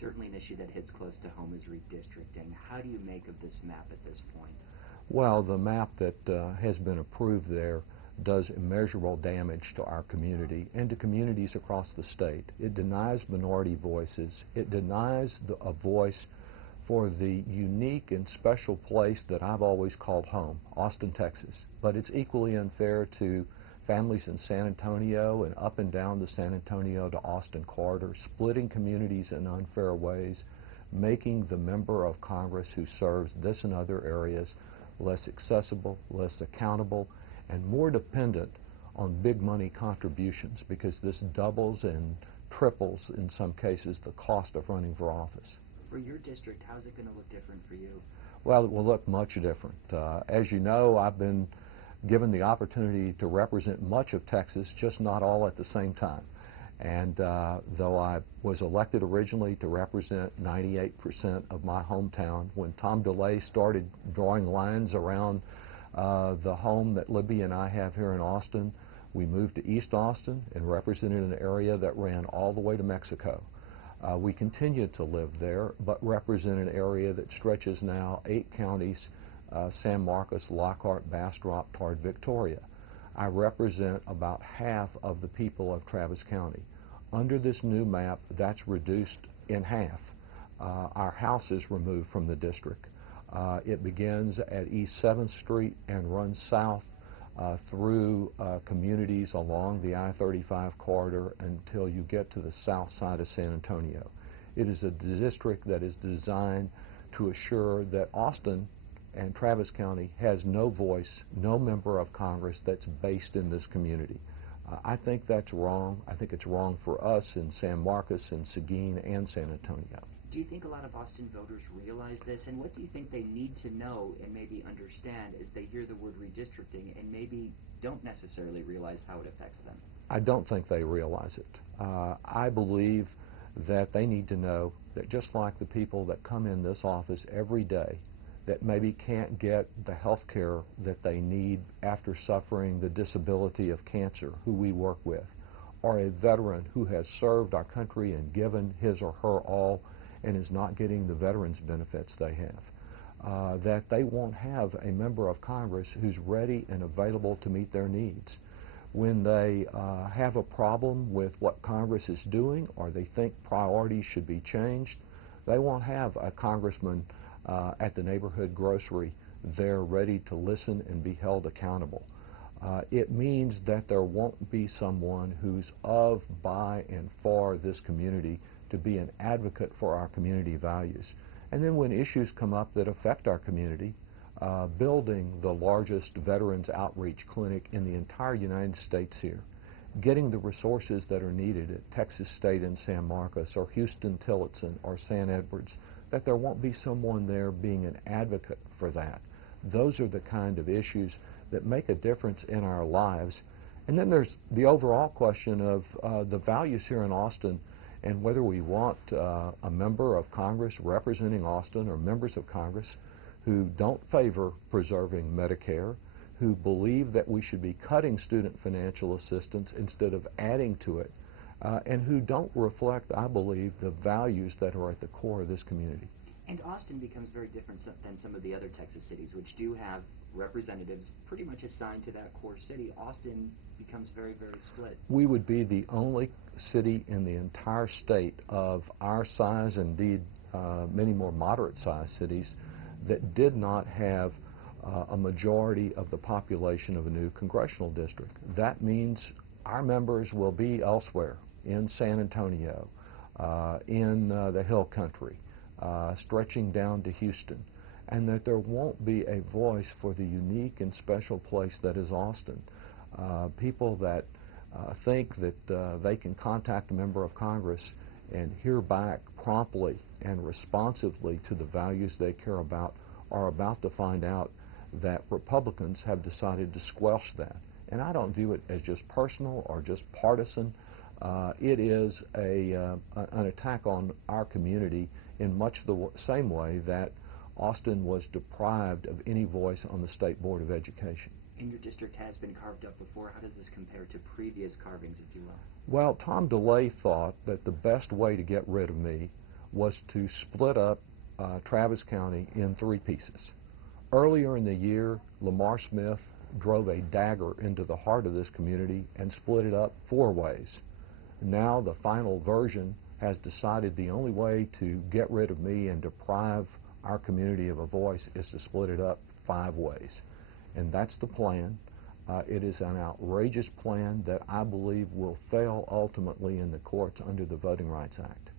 Certainly an issue that hits close to home is redistricting. How do you make of this map at this point? Well, the map that has been approved there does immeasurable damage to our community and to communities across the state. It denies minority voices. It denies a voice for the unique and special place that I've always called home, Austin, Texas. But it's equally unfair to families in San Antonio and up and down the San Antonio to Austin corridor, splitting communities in unfair ways, making the member of Congress who serves this and other areas less accessible, less accountable, and more dependent on big money contributions, because this doubles and triples in some cases the cost of running for office. For your district, how's it going to look different for you? Well, it will look much different. As you know, I've been given the opportunity to represent much of Texas, just not all at the same time. And though I was elected originally to represent 98% of my hometown, when Tom DeLay started drawing lines around the home that Libby and I have here in Austin, we moved to East Austin and represented an area that ran all the way to Mexico. We continue to live there, but represent an area that stretches now 8 counties, San Marcos, Lockhart, Bastrop, toward Victoria. I represent about half of the people of Travis County. Under this new map, that's reduced in half. Our house is removed from the district. It begins at East 7th Street and runs south through communities along the I-35 corridor until you get to the south side of San Antonio. It is a district that is designed to assure that Austin and Travis County has no voice, no member of Congress that's based in this community. I think that's wrong. I think it's wrong for us in San Marcos and Seguin and San Antonio. Do you think a lot of Austin voters realize this, and what do you think they need to know and maybe understand as they hear the word redistricting and maybe don't necessarily realize how it affects them? I don't think they realize it. I believe that they need to know that just like the people that come in this office every day that maybe can't get the health care that they need after suffering the disability of cancer, who we work with, or a veteran who has served our country and given his or her all and is not getting the veterans benefits they have, that they won't have a member of Congress who's ready and available to meet their needs. When they have a problem with what Congress is doing or they think priorities should be changed, they won't have a congressman at the neighborhood grocery there ready to listen and be held accountable. It means that there won't be someone who's of, by, and for this community to be an advocate for our community values. And then when issues come up that affect our community, building the largest veterans outreach clinic in the entire United States here, getting the resources that are needed at Texas State in San Marcos or Houston Tillotson or San Edwards, that there won't be someone there being an advocate for that. Those are the kind of issues that make a difference in our lives. And then there's the overall question of the values here in Austin and whether we want a member of Congress representing Austin or members of Congress who don't favor preserving Medicare, who believe that we should be cutting student financial assistance instead of adding to it, and who don't reflect, I believe, the values that are at the core of this community. And Austin becomes very different than some of the other Texas cities, which do have representatives pretty much assigned to that core city. Austin becomes very, very split. We would be the only city in the entire state of our size, indeed many more moderate-sized cities, that did not have a majority of the population of a new congressional district. That means our members will be elsewhere, in San Antonio, in the Hill Country, stretching down to Houston, and that there won't be a voice for the unique and special place that is Austin. People that think that they can contact a member of Congress and hear back promptly and responsively to the values they care about are about to find out that Republicans have decided to squelch that. And I don't view it as just personal or just partisan. It is an attack on our community in much the same way that Austin was deprived of any voice on the State Board of Education. And your district has been carved up before. How does this compare to previous carvings, if you will? Well, Tom DeLay thought that the best way to get rid of me was to split up Travis County in 3 pieces. Earlier in the year, Lamar Smith drove a dagger into the heart of this community and split it up 4 ways. Now the final version has decided the only way to get rid of me and deprive our community of a voice is to split it up 5 ways. And that's the plan. It is an outrageous plan that I believe will fail ultimately in the courts under the Voting Rights Act.